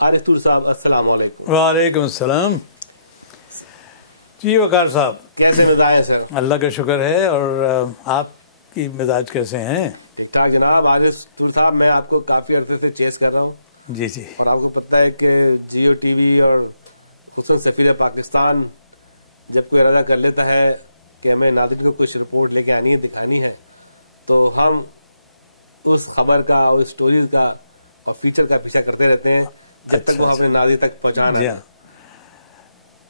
عارف طور صاحب السلام علیکم۔ وعلیکم السلام جی وقار صاحب، کیسے مزاج ہے سر؟ اللہ کا شکر ہے، اور آپ کی مزاج کیسے ہیں؟ ٹھیک ٹھاک جناب۔ عارف طور صاحب میں آپ کو کافی عرصے سے چیز کر رہا ہوں جی جی، اور آپ کو پتہ ہے کہ جیو ٹی وی اور خصوصاً سفیر پاکستان جب کوئی ارادہ کر لیتا ہے کہ ہمیں ناظرین کو کچھ رپورٹ لے کے آنی ہے، دکھانی ہے، تو ہم اس خبر کا اور اسٹوریز کا اور فیچر کا پیچھا کرتے رہتے ہیں جب تک وہ اپنے ناظرین تک پہنچانا ہے۔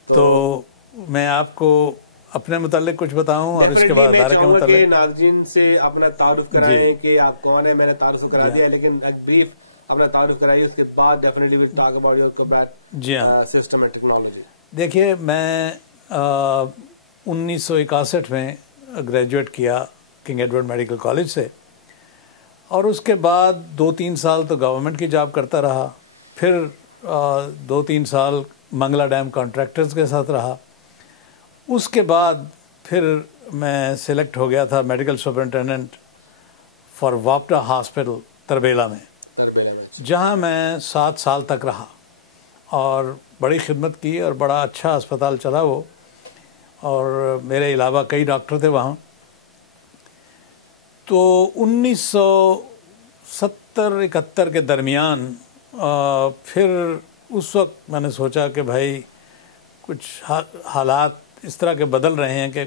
تو میں آپ کو اپنے متعلق کچھ بتاؤں اور اس کے بعد ادارے کے متعلق ناظرین سے اپنا تعارف کرائیں کہ آپ کون ہیں۔ میں نے تعارف کرا دیا ہے، لیکن ایک بریف اپنا تعارف کرائیے، اس کے بعد definitely we'll talk about your computer system and technology. دیکھیے، میں 1961 میں گریجویٹ کیا کنگ ایڈورڈ میڈیکل کالج سے، اور اس کے بعد 2-3 سال تو گورنمنٹ کی جاب کرتا رہا، پھر 2-3 سال منگلا ڈیم کانٹریکٹرز کے ساتھ رہا۔ اس کے بعد پھر میں سلیکٹ ہو گیا تھا میڈیکل سپرنٹینڈنٹ فار واپٹا ہاسپٹل تربیلا میں، جہاں میں 7 سال تک رہا اور بڑی خدمت کی، اور بڑا اچھا اسپتال چلا وہ، اور میرے علاوہ کئی ڈاکٹر تھے وہاں۔ تو 1970-71 کے درمیان پھر اس وقت میں نے سوچا کہ بھائی کچھ حالات اس طرح کے بدل رہے ہیں کہ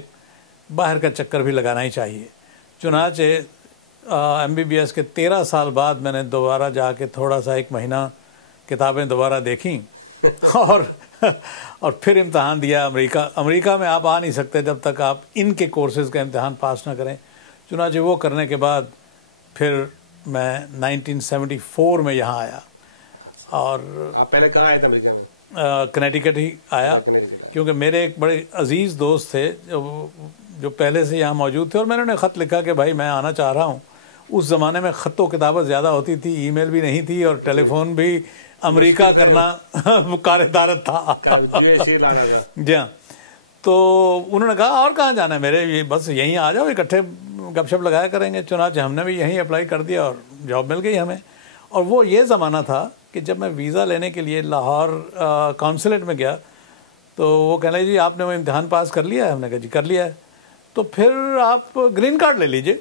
باہر کا چکر بھی لگانا ہی چاہیے۔ چنانچہ MBBS کے 13 سال بعد میں نے دوبارہ جا کے تھوڑا سا 1 مہینہ کتابیں دوبارہ دیکھیں اور پھر امتحان دیا۔ امریکہ میں آپ آ نہیں سکتے جب تک آپ ان کے کورسز کا امتحان پاس نہ کریں۔ چنانچہ وہ کرنے کے بعد پھر میں 1974 میں یہاں آیا، اور آپ پہلے کہاں آئے تھے امریکہ میں؟ کنیٹیکٹ ہی آیا، کیونکہ میرے ایک بڑے عزیز دوست تھے جو پہلے سے یہاں موجود تھے، اور میں نے انہیں خط لکھا کہ بھائی میں آنا چاہ رہا ہوں۔ اس زمانے میں خط و کتابت زیادہ ہوتی تھی، ای میل بھی نہیں تھی، اور ٹیلی فون بھی امریکہ کرنا کار دارت تھا۔ جی ہاں، تو انہوں نے کہا اور کہاں جانا ہے میرے، بس یہیں آ جاؤ، اکٹھے گپ شپ لگایا کریں گے۔ چنانچہ ہم نے بھی یہیں اپلائی کر دیا اور جاب مل گئی ہمیں۔ اور وہ یہ زمانہ تھا کہ جب میں ویزا لینے کے لیے لاہور کونسلیٹ میں گیا تو وہ کہنے لگے جی آپ نے وہ امتحان پاس کر لیا ہے؟ ہم نے کہا جی کر لیا ہے۔ تو پھر آپ گرین کارڈ لے لیجئے۔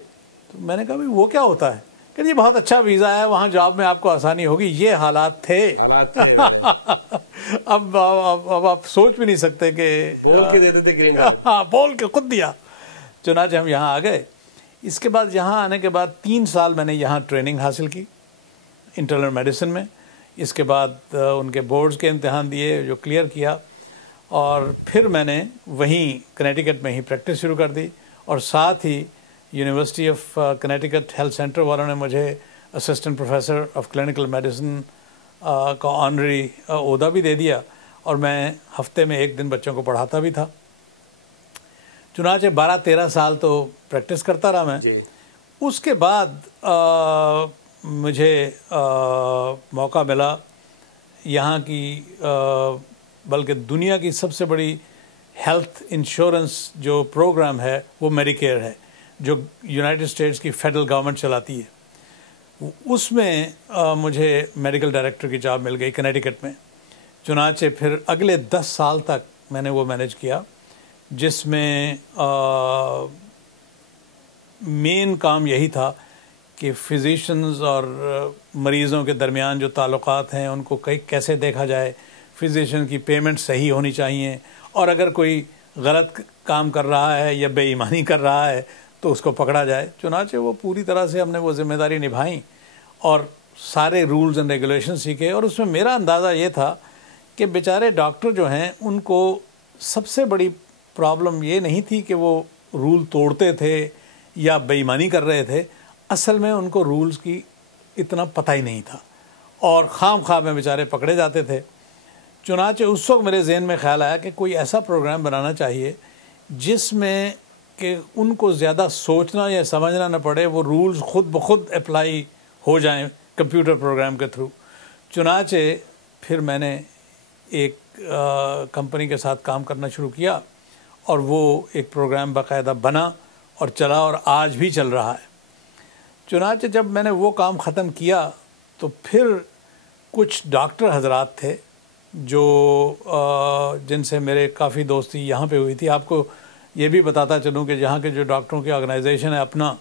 تو میں نے کہا بھائی وہ کیا ہوتا ہے؟ کہ جی بہت اچھا ویزا ہے، وہاں جاب میں آپ کو آسانی ہوگی۔ یہ حالات تھے۔ اب آپ سوچ بھی نہیں سکتے کہ بول کے دیتے تھے گرین کارڈ۔ ہاں، بول کے خود دیا۔ چنانچہ ہم یہاں آ گئے۔ اس کے بعد یہاں آنے کے بعد 3 سال میں نے یہاں ٹریننگ حاصل کی انٹرنل میڈیسن میں۔ اس کے بعد ان کے بورڈز کے امتحان دیے جو کلیئر کیا، اور پھر میں نے وہیں کنیٹیکٹ میں ہی پریکٹس شروع کر دی، اور ساتھ ہی university of Connecticut health centre والوں نے مجھے assistant professor of clinical medicine کا آنری عہدہ بھی دے دیا، اور میں ہفتے میں 1 دن بچوں کو پڑھاتا بھی تھا۔ چنانچہ 12-13 سال تو پریکٹس کرتا رہا میں۔ اس کے بعد مجھے موقع ملا یہاں کی بلکہ دنیا کی سب سے بڑی ہیلتھ انشورنس جو پروگرام ہے وہ میڈی کیئر ہے، جو یونائٹڈ اسٹیٹس کی فیڈرل گورنمنٹ چلاتی ہے۔ اس میں مجھے میڈیکل ڈائریکٹر کی جاب مل گئی کنیٹیکٹ میں۔ چنانچہ پھر اگلے 10 سال تک میں نے وہ مینیج کیا، جس میں مین کام یہی تھا کہ فزیشنز اور مریضوں کے درمیان جو تعلقات ہیں ان کو کیسے دیکھا جائے، فزیشن کی پیمنٹ صحیح ہونی چاہیے، اور اگر کوئی غلط کام کر رہا ہے یا بے ایمانی کر رہا ہے تو اس کو پکڑا جائے۔ چنانچہ وہ پوری طرح سے ہم نے وہ ذمہ داری نبھائیں اور سارے رولز اینڈ ریگولیشن سیکھے۔ اور اس میں میرا اندازہ یہ تھا کہ بیچارے ڈاکٹر جو ہیں ان کو سب سے بڑی پرابلم یہ نہیں تھی کہ وہ رول توڑتے تھے یا بے ایمانی کر رہے تھے، اصل میں ان کو رولز کی اتنا پتہ ہی نہیں تھا، اور خام خواہ میں بیچارے پکڑے جاتے تھے۔ چنانچہ اس وقت میرے ذہن میں خیال آیا کہ کوئی ایسا پروگرام بنانا چاہیے جس میں کہ ان کو زیادہ سوچنا یا سمجھنا نہ پڑے، وہ رولز خود بخود اپلائی ہو جائیں کمپیوٹر پروگرام کے تھرو۔ چنانچہ پھر میں نے ایک کمپنی کے ساتھ کام کرنا شروع کیا، اور وہ ایک پروگرام باقاعدہ بنا اور چلا، اور آج بھی چل رہا ہے۔ چنانچہ جب میں نے وہ کام ختم کیا تو پھر کچھ ڈاکٹر حضرات تھے جو جن سے میرے کافی دوستی یہاں پہ ہوئی تھی. آپ کو یہ بھی بتاتا چلوں کہ یہاں کے جو ڈاکٹروں کی آرگنائزیشن ہے اپنا،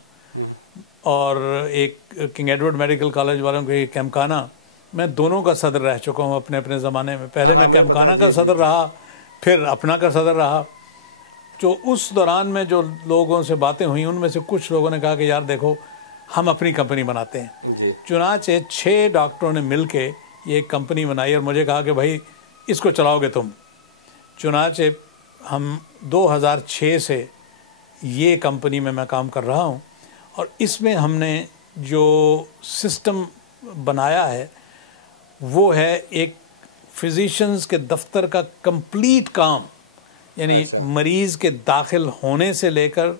اور ایک کنگ ایڈورڈ میڈیکل کالج والوں کے کیمکانا، میں دونوں کا صدر رہ چکا ہوں اپنے اپنے زمانے میں. پہلے میں کیمکانا کا صدر رہا، پھر اپنا کا صدر رہا. جو اس دوران میں جو لوگوں سے باتیں ہوئیں ان میں سے کچھ لوگوں نے کہا کہ یار دیکھو ہم اپنی کمپنی بناتے ہیں. چنانچہ 6 ڈاکٹروں نے مل کے یہ ایک کمپنی بنائی اور مجھے کہا کہ بھائی اس کو چلاؤ گے تم. چنانچہ ہم 2006 سے یہ کمپنی میں کام کر رہا ہوں، اور اس میں ہم نے جو سسٹم بنایا ہے وہ ہے ایک فزیشنز کے دفتر کا کمپلیٹ کام، یعنی مریض کے داخل ہونے سے لے کر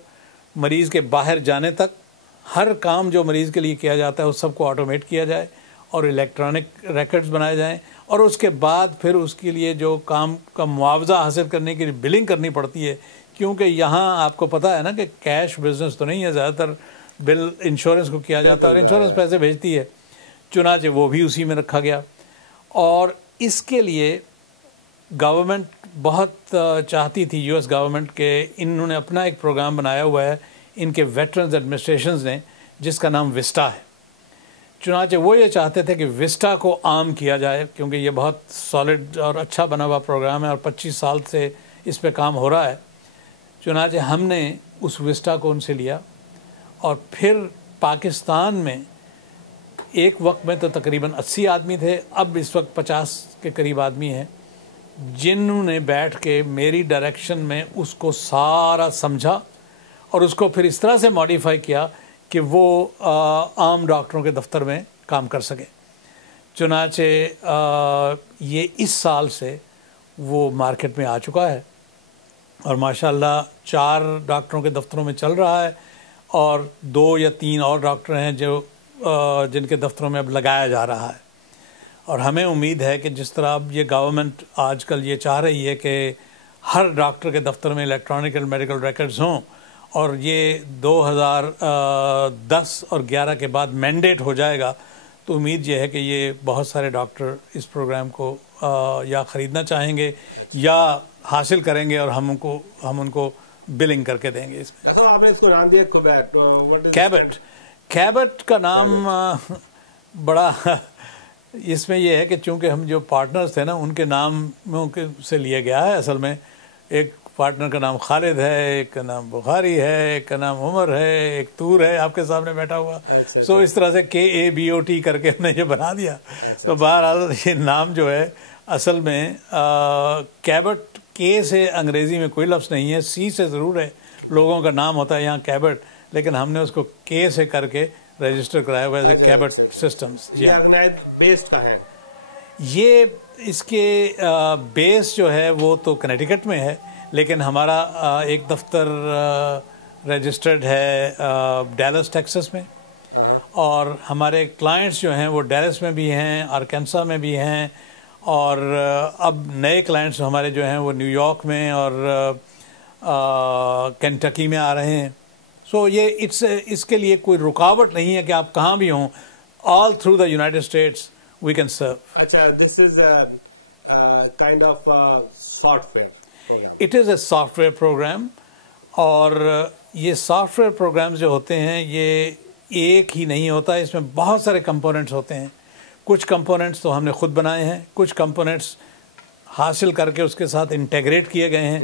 مریض کے باہر جانے تک ہر کام جو مریض کے لیے کیا جاتا ہے اس سب کو آٹومیٹ کیا جائے اور الیکٹرانک ریکارڈز بنائے جائیں، اور اس کے بعد پھر اس کے لیے جو کام کا معاوضہ حاصل کرنے کے لیے بلنگ کرنی پڑتی ہے، کیونکہ یہاں آپ کو پتہ ہے نا کہ کیش بزنس تو نہیں ہے، زیادہ تر بل انشورنس کو کیا جاتا ہے اور انشورنس پیسے بھیجتی ہے. چنانچہ وہ بھی اسی میں رکھا گیا. اور اس کے لیے گورنمنٹ بہت چاہتی تھی، US گورنمنٹ، کہ انہوں نے اپنا ایک پروگرام بنایا ہوا ہے ان کے ویٹرنز ایڈمنسٹریشنز نے، جس کا نام وسٹا ہے. چنانچہ وہ یہ چاہتے تھے کہ وسٹا کو عام کیا جائے، کیونکہ یہ بہت سالڈ اور اچھا بنا ہوا پروگرام ہے اور 25 سال سے اس پہ کام ہو رہا ہے. چنانچہ ہم نے اس وسٹا کو ان سے لیا، اور پھر پاکستان میں ایک وقت میں تو تقریباً 80 آدمی تھے، اب اس وقت 50 کے قریب آدمی ہیں، جنہوں نے بیٹھ کے میری ڈائریکشن میں اس کو سارا سمجھا اور اس کو پھر اس طرح سے ماڈیفائی کیا کہ وہ عام ڈاکٹروں کے دفتر میں کام کر سکے. چنانچہ یہ اس سال سے وہ مارکیٹ میں آ چکا ہے اور ماشاءاللہ 4 ڈاکٹروں کے دفتروں میں چل رہا ہے، اور 2 یا 3 اور ڈاکٹر ہیں جو جن کے دفتروں میں اب لگایا جا رہا ہے. اور ہمیں امید ہے کہ جس طرح اب یہ گورنمنٹ آج کل یہ چاہ رہی ہے کہ ہر ڈاکٹر کے دفتر میں الیکٹرانک میڈیکل ریکارڈز ہوں، اور یہ 2010 اور 11 کے بعد مینڈیٹ ہو جائے گا، تو امید یہ ہے کہ یہ بہت سارے ڈاکٹر اس پروگرام کو یا خریدنا چاہیں گے یا حاصل کریں گے، اور ہم ان کو بلنگ کر کے دیں گے. اس میں آپ نے اس کو نام دیا کیبٹ کا نام بڑا اس میں یہ ہے کہ چونکہ ہم جو پارٹنرز تھے نا ان کے ناموں سے لیا گیا ہے. اصل میں ایک پارٹنر کا نام خالد ہے، ایک کا نام بخاری ہے، ایک کا نام عمر ہے، ایک طور ہے آپ کے سامنے بیٹھا ہوا. سو اس طرح سے KABOT کر کے ہم نے یہ بنا دیا. تو بہرحال یہ نام جو ہے اصل میں کیبٹ، کے سے انگریزی میں کوئی لفظ نہیں ہے، سی سے ضرور ہے، لوگوں کا نام ہوتا ہے یہاں کیبٹ، لیکن ہم نے اس کو کے سے کر کے رجسٹر کرایا ہوا ہے کیبٹ سسٹمز. جی بیس کا ہے یہ، اس کے بیس جو ہے وہ تو کنیٹیکٹ میں ہے، لیکن ہمارا ایک دفتر رجسٹرڈ ہے ڈیلس ٹیکسس میں، اور ہمارے کلائنٹس جو ہیں وہ ڈیلس میں بھی ہیں، آرکینسا میں بھی ہیں، اور اب نئے کلائنٹس ہمارے جو ہیں وہ نیو یارک میں اور کینٹکی میں آ رہے ہیں. سو یہ اس کے لیے کوئی رکاوٹ نہیں ہے کہ آپ کہاں بھی ہوں، all through the United States we can serve. اچھا، this is kind of software, it is a software program. اور یہ سافٹ ویئر پروگرامز جو ہوتے ہیں یہ ایک ہی نہیں ہوتا، اس میں بہت سارے کمپوننٹس ہوتے ہیں. کچھ کمپوننٹس تو ہم نے خود بنائے ہیں، کچھ کمپوننٹس حاصل کر کے اس کے ساتھ انٹیگریٹ کیے گئے ہیں.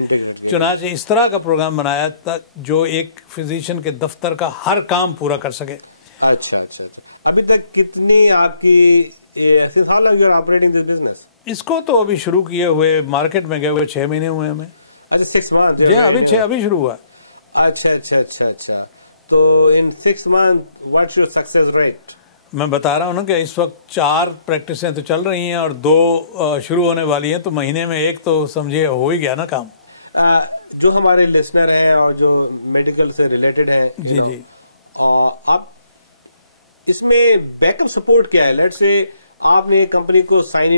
چنانچہ اس طرح کا پروگرام بنایا تھا جو ایک فزیشین کے دفتر کا ہر کام پورا کر سکے. اچھا، ابھی تک کتنی آپ کی آپریٹنگ دس بزنس؟ اس کو تو ابھی شروع کیے ہوئے مارکیٹ میں گئے ہوئے 6 مہینے ہوئے ہمیں. اچھا، 6 months. جی ابھی شروع ہوا. اچھا. تو ان 6 months what's your success rate? میں بتا رہا ہوں نا کہ اس وقت 4 پریکٹسیں تو چل رہی ہیں اور 2 شروع ہونے والی ہیں، تو مہینے میں ایک تو سمجھے ہو ہی گیا نا کام. جو ہمارے لسنر ہیں اور جو میڈیکل سے ریلیٹڈ ہیں، جی آپ اس میں بیک اپ سپورٹ کیا ہے؟ لیٹس سے آپ نے کمپنی کو سائن